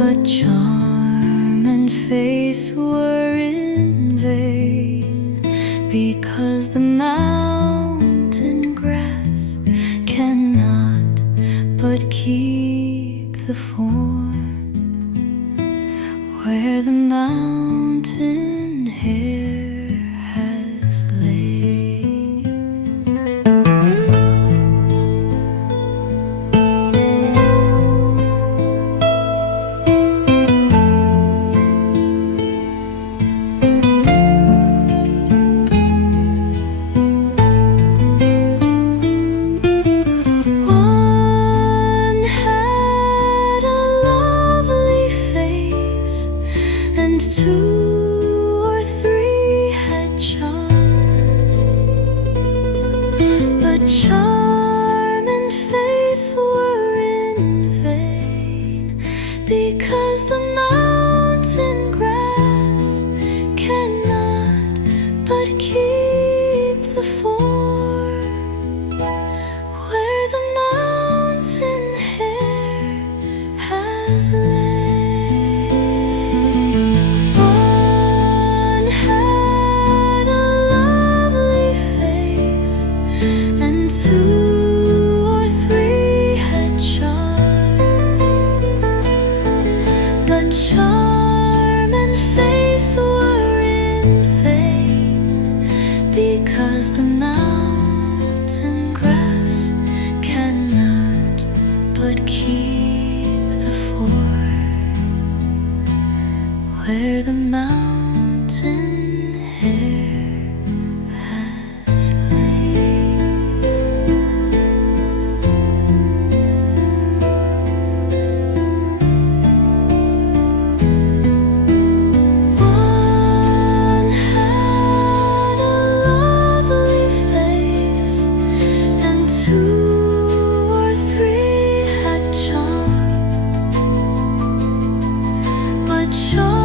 but charm and face were in vain, because the mountain grass cannot but keep the form where the mountain hare has laid. One had a lovely face, and two or three had charm, but charm and face were in vain, because the mountain grass cannot but keep the form where the mountain hare has laid. One had a lovely face, and two or three had charm, but charm and face were in vain, because the mountain grass cannot but keep the form where the mountain hare has laid. One had a lovely face, and two or three had charm, but charm